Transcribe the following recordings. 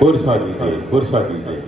पुरसा दीजिए, पुरसा दीजिए।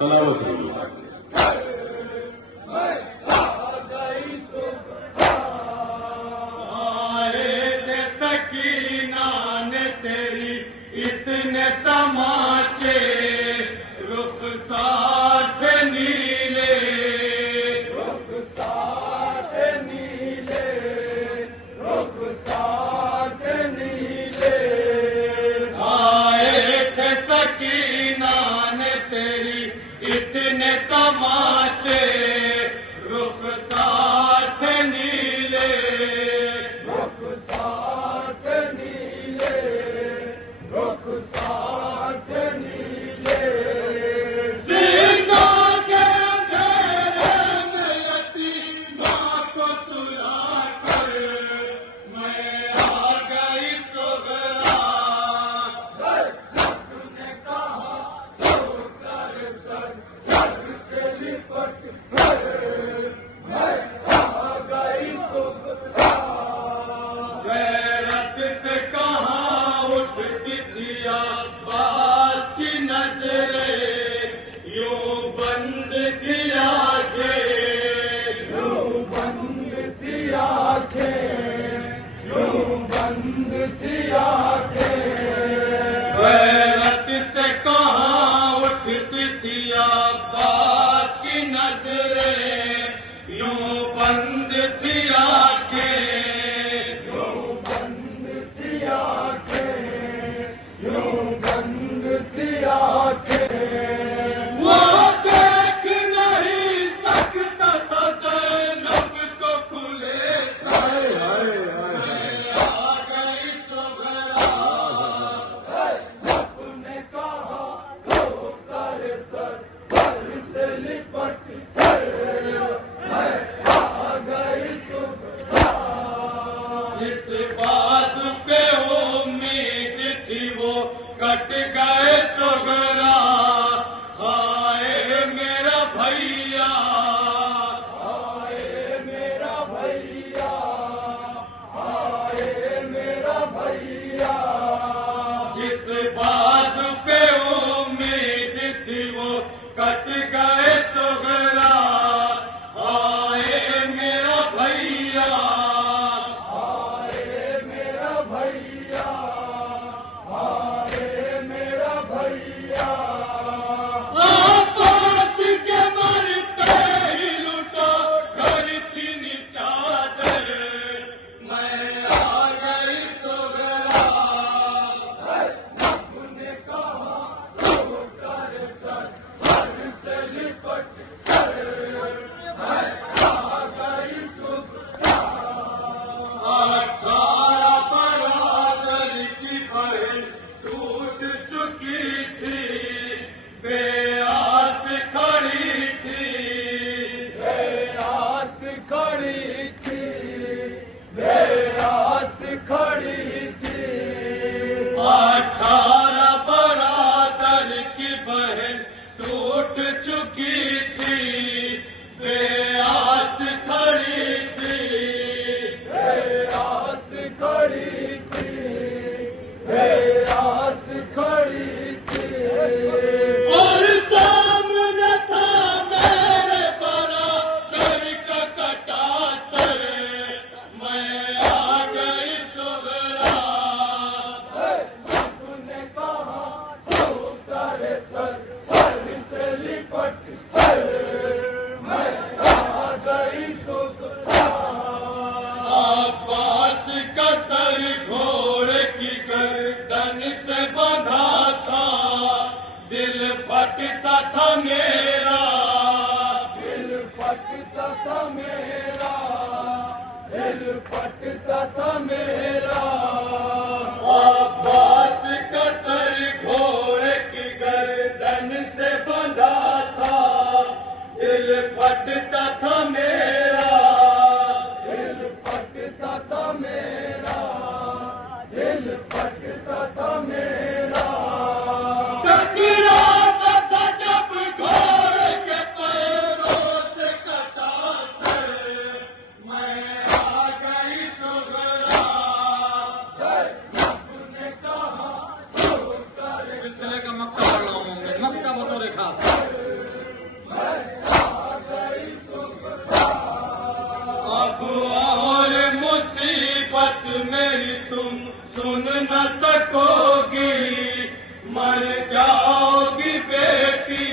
सलामत रहिए। सकीना ने तेरी इतने तमाचे रुख साथ नीले जिस बाजू पे उम्मीद थी वो कट गए सुगरा। हाय मेरा भैया, हाय मेरा भैया, हाय मेरा भैया। जिस बाजू पे उम्मीद थी वो कट गए सुगरा। हाय मेरा भैया, हाय मेरा भैया, हाय मेरा भैया। आपस के मरते ही लुटा घर छीन चादर। मैं आ गई सुगरा। तूने कहा तो कर सर हर से लिपट कर। मैं आ गई सुगरा। 18 बरादर की बहन टूट चुकी थी, बेआस खड़ी थी, बेआस खड़ी थी, बेआस खड़ी थी। 18 बरादर की बहन टूट चुकी थी, बेआस खड़ी थी, बेआस खड़ी थी, बेआस खड़ी थी। और सामने था मेरे बरादर का कटा सर। मैं आ गई सुगरा। तूने कहा तो कर सर हर से लिपट कर। मैं आ गई सुगरा। अब्बास का सर घोड़े की गर्दन से बंधा था, दिल फटता था मेरा, दिल फटता था मेरा, दिल फटता था मेरा। अब्बास का सर घोड़े की गर्दन से बंधा था, दिल फटता था मेरा, दिल फटता था मेरा, दिल फटता था मेरा। टकराता था जब घोड़े के पैरों से कटा सर। मैं आ गई सुगरा। तूने कहा तो कर सिलसिले का मक्का पढ़ रहा हूँ, मक्का बतौर खास। अब और मुसीबत मेरी तुम सुन न सकोगी, मर जाओगी बेटी